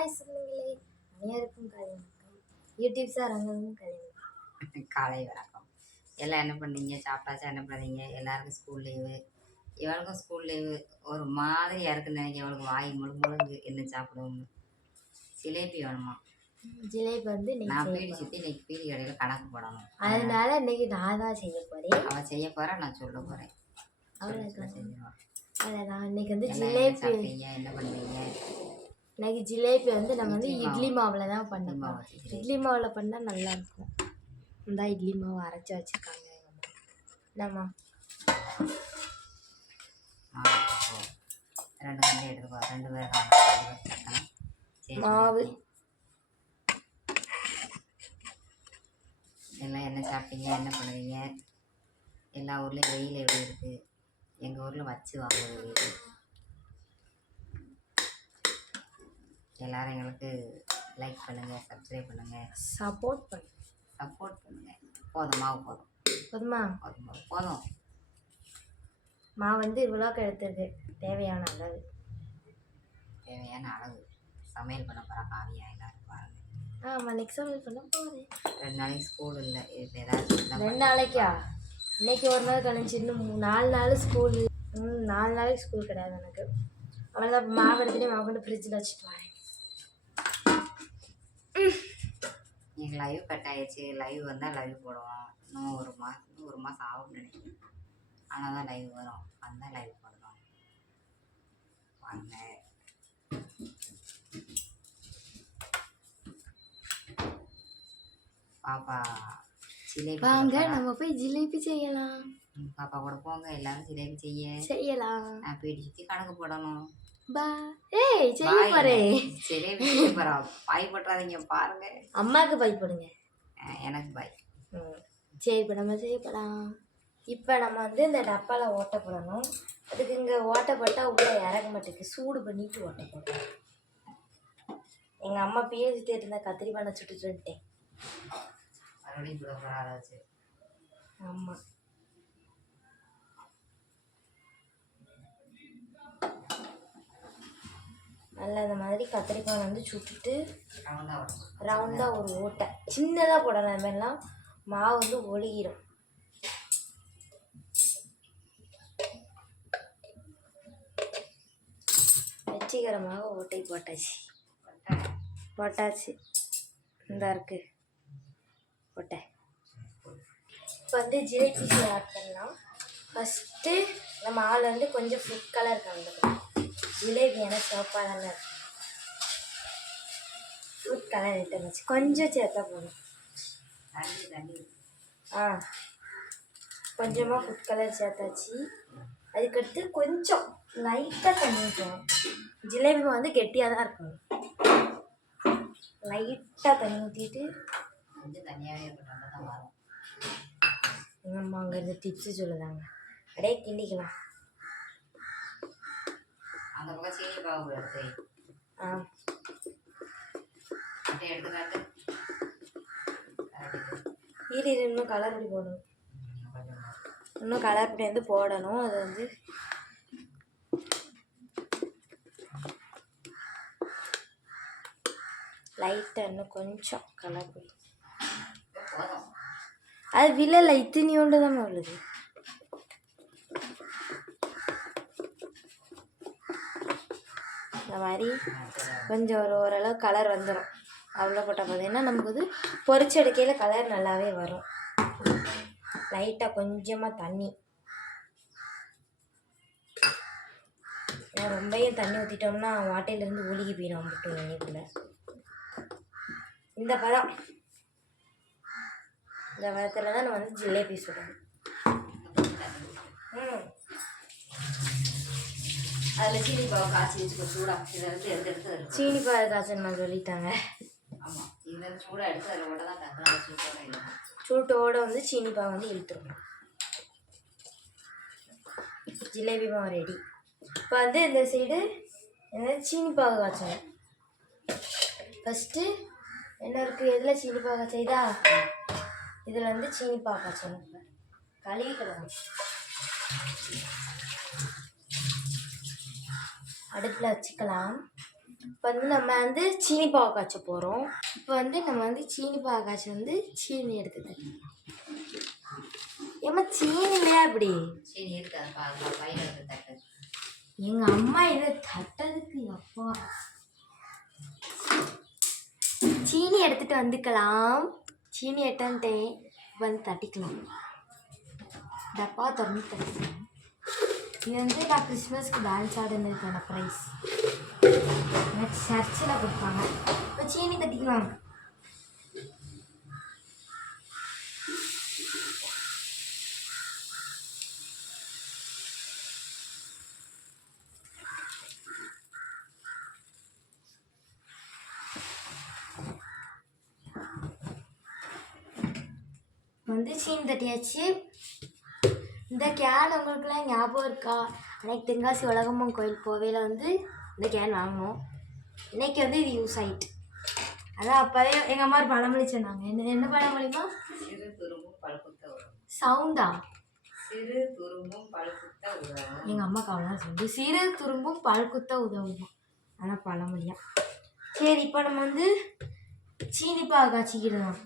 Hi சொல்லுங்களே. அனைவருக்கும் காலை வணக்கம். யூடியூப் சார் அங்களுக்கும் காலை வணக்கம். எல்லாம் என்ன பண்ணீங்க? சாப்பிட்டாச்சா? என்ன பண்ணீங்க? எல்லாருக்கும் ஸ்கூல் லீவு. இவனுக்கும் ஸ்கூல் லீவு. ஒரு மாதிரியா இருக்குன்னு நினைக்க. இவனுக்கு வாய் முழுங்கு என்ன சாப்பிடுவோம்னு. ஜிலேபி வேணுமா? ஜிலேபி வந்து நான் பீடி சுற்றி இன்னைக்கு பீடி கடையில் கணக்கு போடணும். அதனால இன்னைக்கு நான் தான் செய்ய போறேன். அவன் செய்ய போறா, நான் சொல்ல போறேன். அவ்வளோதான். இன்னைக்கு வந்து ஜிலேபி சாப்பிட்டீங்க, என்ன பண்ணுவீங்க? இன்னைக்கு ஜிலேபி வந்து நம்ம வந்து இட்லி மாவில் தான் பண்ணோம். இட்லி மாவில் பண்ணால் நல்லாயிருக்கும். இந்த இட்லி மாவு அரைச்சி வச்சுருக்காங்க என்னம்மா. 2 கண்டி எடுத்துக்கோ. 2 பேர் மாவு எல்லாம் என்ன சாப்பிட்டீங்க, என்ன பண்ணுவீங்க? எல்லா ஊர்லேயும் வெயில் எப்படி இருக்குது? எங்கள் ஊரில் வச்சு வாங்குறது வெயில். எல்லோரும் எங்களுக்கு லைக் பண்ணுங்கள், சப்ஸ்கிரைப் பண்ணுங்கள், சப்போர்ட் பண்ணுங்கள். போதும், மாவு போதுமா? போதும். மாவு வந்து இவ்வளோக்கு எடுத்துருக்கு. தேவையான அளவு சமையல் பண்ண போகிற காவியா எல்லாரும் பாருங்கள். ஆமாம், நெக்ஸ்ட் சமையல் பண்ண போகிறேன். 2 நாளைக்கு ஸ்கூல் இல்லை. இப்போ ஏதாச்சும் 2 நாளைக்கா? இன்னைக்கு ஒரு நாள் கழிச்சு இன்னும் 4 நாள் ஸ்கூல். 4 நாளைக்கு ஸ்கூல் கிடையாது எனக்கு. அவள் தான் மாவு எடுத்துகிட்டே மாவு கொண்டு ஃப்ரிட்ஜில் வச்சுட்டு வரேன். எங்கள் லைவ் கட் ஆகிடுச்சு. லைவ் வந்தால் லைவ் போடுவோம். இன்னும் ஒரு மாதம் ஆகும்னு நினைக்கிறேன். ஆனால் தான் லைவ் வரும். வந்தால் லைவ் போடுவோம். வாங்க. பாப்பா ஜிலேபி வாங்க, நம்ம போய் ஜிலேபி செய்யலாம். பாப்பா கூட போங்க, எல்லாரும் ஜிலேபி செய்யலாம். நான் பீடி சுற்றி கணக்கு போடணும். ஜிலேபி செய்ய போறா. பாய் போட்டுறாதீங்க பாருங்க. அம்மாவுக்கு பாய் போடுங்க, எனக்கு பாய். சரி, இப்போ நம்ம செய்யப்படலாம். இப்போ நம்ம வந்து இந்த டப்பாவில் ஓட்டை போடணும். அதுக்கு இங்கே ஓட்டை போட்டால் உள்ளே இறங்க மாட்டேங்குது. சூடு பண்ணிட்டு ஓட்டை போட்டோம். எங்கள் அம்மா பீடி தேட்டு இருந்தால் கத்திரி பண்ண சுட்டுட்டேன். ஆமாம், நல்லா இந்த மாதிரி கத்திரிக்காய் வந்து சுட்டுட்டு ரவுண்டாக ஒரு ஓட்டை சின்னதாக போடலாம். அது மாதிரிலாம் மாவு வந்து ஒழுகிடும். வெற்றிகரமாக ஓட்டை போட்டாச்சு. இந்த இருக்கு ஓட்டை. இப்போ வந்து ஜிலேபி ஆட் பண்ணலாம். ஃபஸ்ட்டு நம்ம ஆள் வந்து கொஞ்சம் ஃபுட் கலர் கலந்துக்கலாம். ஜிலேபி எனக்கு சிவப்பாக தானே இருக்கு. ஃபுட் கலர் எடுத்து வச்சு கொஞ்சம் சேர்த்தா போதும். கொஞ்சமாக ஃபுட் கலர் சேர்த்தாச்சு. அதுக்கடுத்து கொஞ்சம் லைட்டாக தண்ணி ஊற்றணும். ஜிலேபி வந்து கெட்டியாக தான் இருக்கணும். லைட்டாக தண்ணி ஊற்றிட்டு கொஞ்சம் தனியாகவே இருக்கட்டும் வரும். எங்கள் அம்மா அங்கேருந்து டிப்ஸு சொல்லுதாங்க. அப்படியே கிண்டிக்கலாம். அந்த பக்கம் சீனி பாவு எடுத்து எடுத்துக்காட்டு. இது இன்னும் கலர் பொடி போடணும். இன்னும் கலர் பொடி வந்து போடணும். அது வந்து லைட்டாக இன்னும் கொஞ்சம் கலர் பொடி. அது வில்லல இத்தினியோண்டு தான் உள்ளது. இந்த மாதிரி கொஞ்சம் ஓரளவு கலர் வந்துடும். அவ்வளோ போட்டால் பார்த்தீங்கன்னா நமக்கு வந்து பொரிச்சு எடுக்கையில் கலர் நல்லாவே வரும். லைட்டாக கொஞ்சமாக தண்ணி, ரொம்பையும் தண்ணி ஊற்றிட்டோம்னா வாட்டையிலேருந்து ஒழுகி போயிடும் மட்டும் எண்ணிக்குள்ள. இந்த பதத்தில் தான் நம்ம வந்து ஜிலேபி சுடணும். அதில் சீனி பாவை காய்ச்சி வச்சுக்கோ சூடாக. இதை வந்து எடுத்து சீனி பாவை காய்ச்சல் சொல்லிட்டாங்க. ஆமாம், இதை சூடாக எடுத்து அதில் கூட தான் தக்கணும். சூட்டோடு வந்து சீனி பாவை வந்து இழுத்துரும். ஜிலேபி மாவு ரெடி. இப்போ வந்து இந்த சைடு என்ன சீனி பாவை காய்ச்சணும். ஃபஸ்ட்டு என்ன இருக்குது, எதில் சீனி பாவை காய்ச்சா இதில் வந்து சீனி பாவை காய்ச்சணும். கழுவி கிடக்கும். அடுப்பில் வச்சுக்கலாம். இப்போ வந்து நம்ம வந்து சீனி பாகு காய்ச்ச போகிறோம். இப்போ வந்து நம்ம வந்து சீனி பாகு காய்ச்ச வந்து சீனி எடுத்துக்கலாம். ஏம்மா சீனி இல்லையா இப்படி? சீனி இருக்காதுப்பா, அதில் பையில இருந்து தட்டு. எங்கள் அம்மா இதை தட்டதுக்கு அப்பா சீனி எடுத்துகிட்டு வந்துக்கலாம். சீனி எட்டன்ட்டேன் வந்து தட்டிக்கலாம். டப்பா திறந்து தட்டிக்கலாம். இது வந்து நான் கிறிஸ்மஸ்க்கு டான்ஸ் ஆடுனதுக்கான ப்ரைஸ் எனக்கு சர்ச்சில் கொடுப்பாங்க. இப்போ சீனி தட்டிக்கலாம். வந்து சீனி தட்டியாச்சு. இந்த கேன் உங்களுக்குலாம் ஞாபகம் இருக்கா? அன்னைக்கு தென்காசி உலகம்மன் கோயில் போவையில் வந்து இந்த கேன் வாங்கினோம். இன்னைக்கு வந்து இது யூஸ் ஆகிட்டு. அதான் அப்போவே எங்கள் அம்மா ஒரு பழமொழி சொன்னாங்க. என்ன பழமொழிமா? சிறு துரும்பும் பழுப்புத்த உதவும். சவுண்டா? சிறு துரும்பும் பழுப்புத்த உதவும். எங்கள் அம்மாக்கு அவ்வளோதான் சொல்லு. சிறு துரும்பும் பழுக்குத்த உதவுமா. ஆனால் பழமொழியா. சரி, இப்போ நம்ம வந்து சீனி பாகு காய்ச்சிக்கிடலாம்.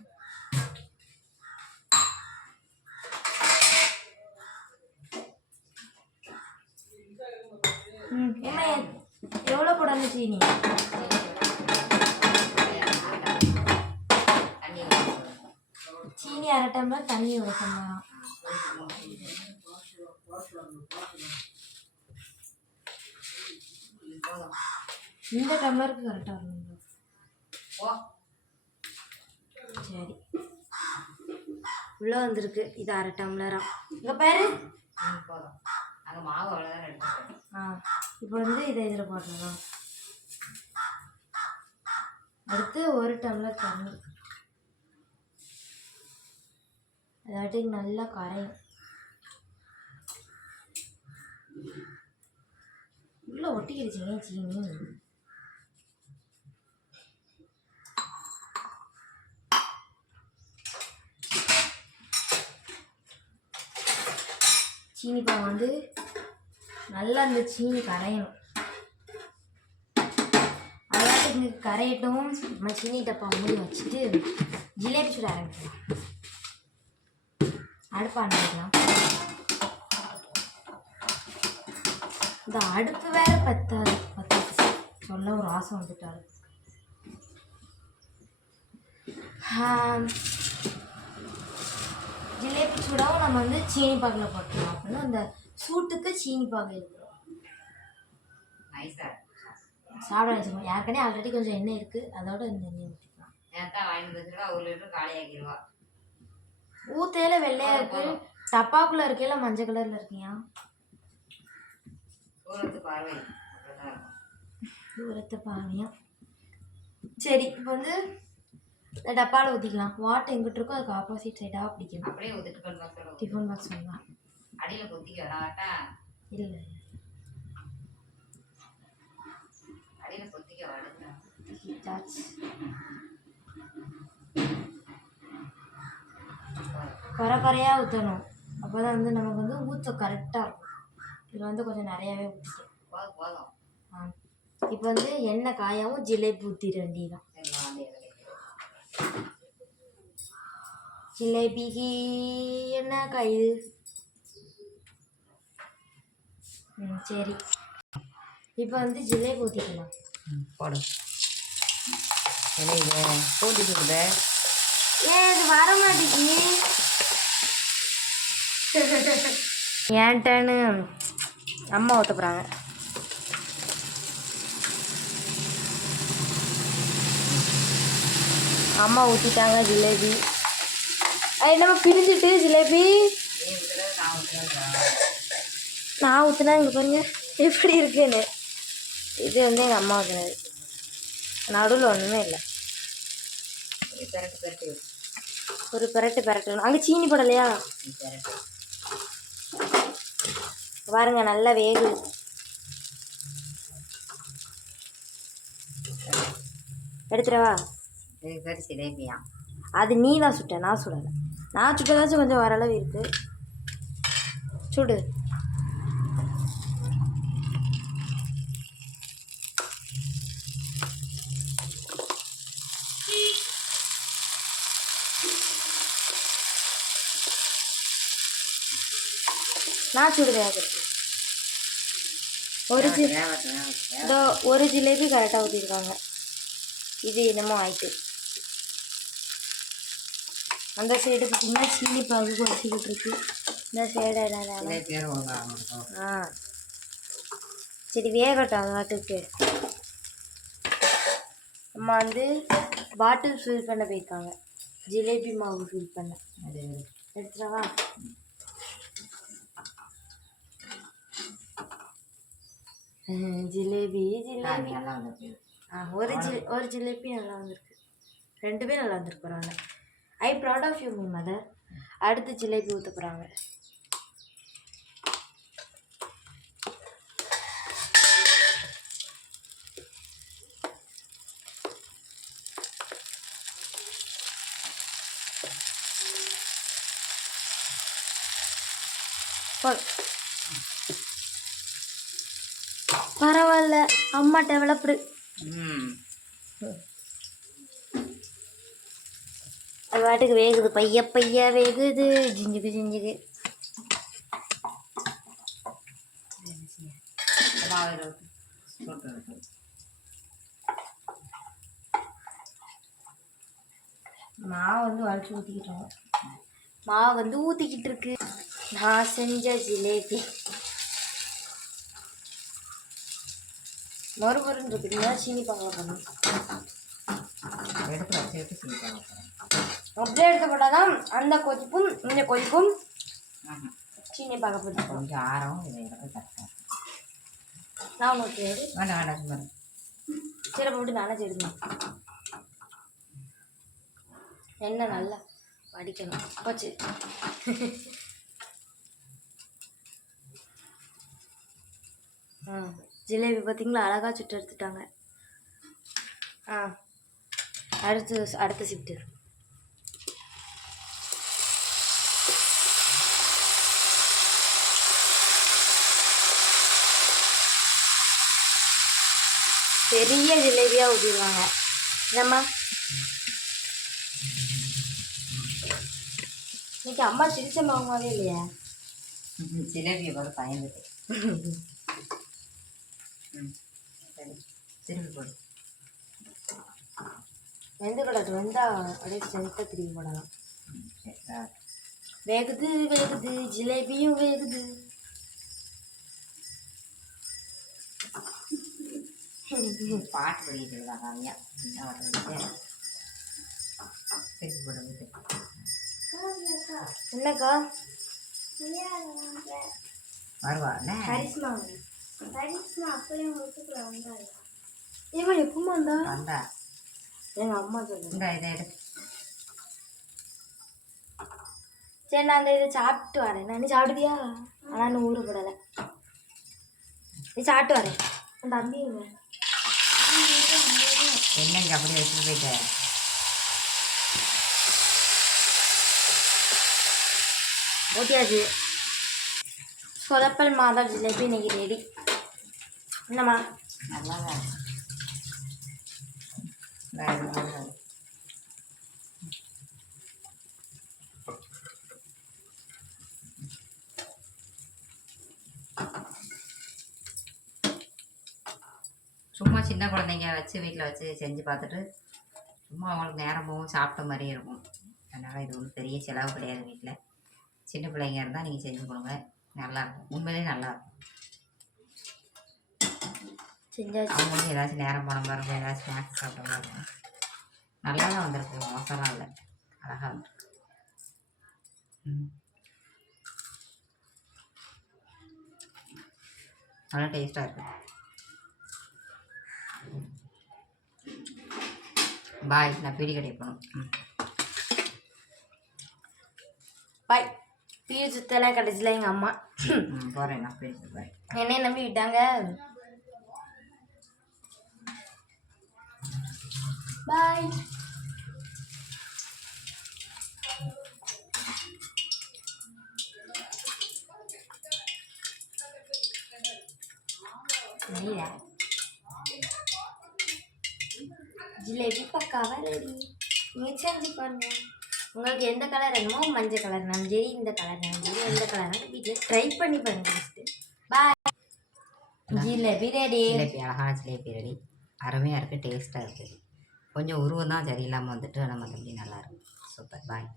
ஏன்னா எவ்வளோ போடணும் சீனி? சீனி 1/2 டம்ளர், தண்ணி 1 டம்ளர். இந்த டம்ளருக்கு கரெக்டாக வரணும். சரி, உள்ளே வந்திருக்கு. இது 1/2 டம்ளரா? இங்கே பாரு. போதும், அங்கே மாவு அவ்வளோதான் எடுத்துக்கிறேன். இப்போ வந்து இதை இதில் போட்டுடலாம். அடுத்து 1 டம்ளர் தண்ணி. அதாட்டி நல்லா கரையும். உள்ள ஒட்டிக்கிடுச்சிங்க சீனி. சீனி பாகு வந்து நல்லா அந்த சீனி கரையணும். அதாவது இங்கே கரையட்டும். நம்ம சீனி டப்பா மூடி வச்சுட்டு ஜிலேபி சுட ஆரம்பிக்கலாம். அடுப்பு ஆரம்பிக்கலாம். இந்த அடுப்பு வேற பத்தாது. சொல்ல ஒரு ஆசை வந்துட்டாரு. ஜிலேபி சூடாவும் நம்ம வந்து சீனி பாகில் போட்டுக்கலாம். அப்படின்னா அந்த சூட்டுக்கு சீனி பாகு இருக்கிறோம். சாப்பிட வச்சுக்கோங்க. ஏற்கனவே ஆல்ரெடி கொஞ்சம் எண்ணெய் இருக்குது. அதோட இந்த எண்ணெய் ஊற்றிக்கலாம். நேரத்தான் வாங்கிட்டு வந்துச்சுன்னா 1 லிட்டர் காலியாக்கிடுவா. ஊத்தையில வெள்ளையாக இருக்குது. டப்பாக்குள்ளே இருக்கையில மஞ்சள் கலரில் இருக்கியா? தூரத்து பார்வை. தூரத்து பார்வையா? சரி, இப்போ வந்து இந்த டப்பாவில் ஊற்றிக்கலாம். வாட்டர் எங்கிட்ட இருக்கோ அதுக்கு ஆப்போசிட் சைடாக பிடிக்கணும். அப்படியே ஊற்றிட்டு டிஃபன் பாக்ஸ் பண்ணலாம். அடியில் கொத்திக்க வராட்டா? இல்லை, அடியில் கொத்திக்க வாடுங்க. குறையாக ஊற்றணும். அப்போ தான் வந்து நமக்கு வந்து ஊற்ற கரெக்டாக இருக்கும். இதில் வந்து கொஞ்சம் நிறையாவே ஊற்றிட்டேன். போதும். இப்போ வந்து எண்ணெய் காயாவும் ஜிலேபி ஊற்றிட வேண்டியதான். ஜிலேபிக்கு என்ன காயுது? சரி, இப்போ வந்து ஜிலேபி ஊற்றிக்கலாம். போடு. ஊற்றிக்கிட்டு ஏன் இது வர மாட்டேங்குது? ஏன்ட்டான்னு அம்மா ஊற்ற போகிறாங்க. அம்மா ஊற்றிட்டாங்க ஜிலேபி. அது நம்ம பிரிஞ்சுட்டு ஜிலேபி நான் ஊற்றினா இங்கே பாருங்க எப்படி இருக்குன்னு. இது வந்து எங்கள் அம்மா ஊற்றினது. நடுவில் ஒன்றுமே இல்லை. ஒரு பெரட்டணும். அங்கே சீனி போடலையா? பாருங்க நல்லா வேகுது. எடுத்துடவா? ஜிலேபியா? அது நீ தான் சுட்ட, நான் சுடலை. நான் சுட்டதாச்சும் கொஞ்சம் ஓரளவு இருக்கு. சுடு. நான் சுடு வேகிறது இதோ ஒரு ஜிலேபி கரெக்டாக ஊற்றிருக்காங்க. இது என்னமோ ஆயிட்டு. அந்த சைடு பார்த்தீங்கன்னா சீனி பாகு குறைச்சிக்கிட்டு இருக்கு. இந்த சைடு ஆ சரி வேகட்டும். அது வாட்டுக்கு அம்மா வந்து பாட்டில் ஃபில் பண்ண போயிருக்காங்க. ஜிலேபி மாவு ஃபில் பண்ண எடுத்துடவா? ஜிலேபி ஜிலேபி ஒரு ஜிலேபி நல்லா வந்திருக்கு. 2 பேர் நல்லா வந்துருக்கு. பரவாயில்ல. I proud of you me மதர். அடுத்து ஜிலேபி ஊற்ற போகிறாங்க. பரவாயில்ல, அம்மா டெவலப்டு. அது வாட்டுக்கு வேகுது, பைய பைய வேகுது. ஜிஞ்சுக்கு ஜிஞ்சுக்கு மாவு வந்து வளைச்சி ஊற்றிக்கிட்டோம். மாவு வந்து ஊற்றிக்கிட்டு இருக்கு. நான் செஞ்ச ஜிலேபி மறுபடியும் இருக்குதுன்னா சீனி பாக பண்ணணும். அப்படியே எடுத்து போட்டால் தான் அந்த கொதிப்பும் இந்த கொதிப்பும் சீனி பாக போட்டு கொஞ்சம் ஆரம். நான் ஓகே வேண்டாம் சீரை போட்டு நானே செய்யணும். என்ன நல்லா வடிக்கணும். போச்சு. ஜிலேபி பார்த்தீங்களா அழகாக சுட்டு எடுத்துட்டாங்க. அடுத்த ஷிஃப்ட்டு. பெரிய ஜிலேபியாக ஊற்றிடுவாங்க. என்னம்மா இன்னைக்கு அம்மா சிரிச்ச மாவாவே இல்லையா? ஜிலேபியை பார்த்து பயந்துட்டு திரும்பி போடு. வெந்து கிடக்கு. வெந்தா அப்படியே சென்ட்டாக திரும்பி போடலாம். வேகுது வேகுது ஜிலேபியும் வேகுது. பாட்டு படிக்கிட்டு இருக்காங்க. திருப்பி போடுறது என்னக்கா வருவா? கரிஷ்மா அப்படியே வந்தாரு. ஏமா எப்பமா வந்தா? எங்கள் அம்மா சொல்லுங்க. இதை எடுத்து சரி நான் அந்த இதை சாப்பிட்டு வரேன். நான் நீ சாப்பிடுதியா? ஆனால் இன்னும் ஊறப்படலை. நீ சாப்பிட்டு வரேன். அந்த தம்பிங்க என்னங்க அப்படியே வச்சுட்டு போயிட்டேன். ஓட்டியாச்சு. சொதப்பல் மாதா ஜிலேபி இன்னைக்கு ரெடி. என்னம்மா நல்லா சும்மா சின்ன குழந்தைங்க வச்சு வீட்டில் வச்சு செஞ்சு பார்த்துட்டு சும்மா அவங்களுக்கு நேரம் போகும், சாப்பிட்ட மாதிரியே இருக்கும். அதனால் இது ஒன்றும் பெரிய செலவு கிடையாது. வீட்டில் சின்ன பிள்ளைங்க இருந்தால் நீங்கள் செஞ்சு கொடுங்க, நல்லாயிருக்கும். உண்மையிலே நல்லாயிருக்கும். அவங்களும் ஏதாச்சும் நேரம் போன மாதிரி இருக்கும், ஏதாச்சும் ஸ்நாக்ஸ் சாப்பிட்ட மாதிரி இருக்கும். நல்லா தான் வந்திருக்கு, மோசம்லாம் இல்லை, அழகாக வந்துருக்கு. நல்லா டேஸ்ட்டாக இருக்குது. பாய், நான் பீடி கடைக்கு போகணும். பாய். பீடி சுத்தலாம் கடைசியில் எங்கள் அம்மா போகிறேன். நான் பீடி பாய். என்னைய நம்பி விட்டாங்க. பாய். ஜிலேபி பக்காவா ரெடி. நீ செஞ்சு பாருங்க. உங்களுக்கு எந்த கலர் வேணுமோ மஞ்சள் கலர் சரி இந்த கலர் சரி எந்த கலர் வீட்டில் ட்ரை பண்ணி பாருங்க ஃபஸ்ட்டு. பாய். ஜிலேபி ரெடி. ஜிலேபி அழகான ஜிலேபி ரெடி. அருமையாக இருக்குது, டேஸ்ட்டாக இருக்குது. கொஞ்சம் உருவம் தான் சரியில்லாமல் வந்துட்டு நம்ம தம்பி நல்லாயிருக்கு. சூப்பர். பாய்.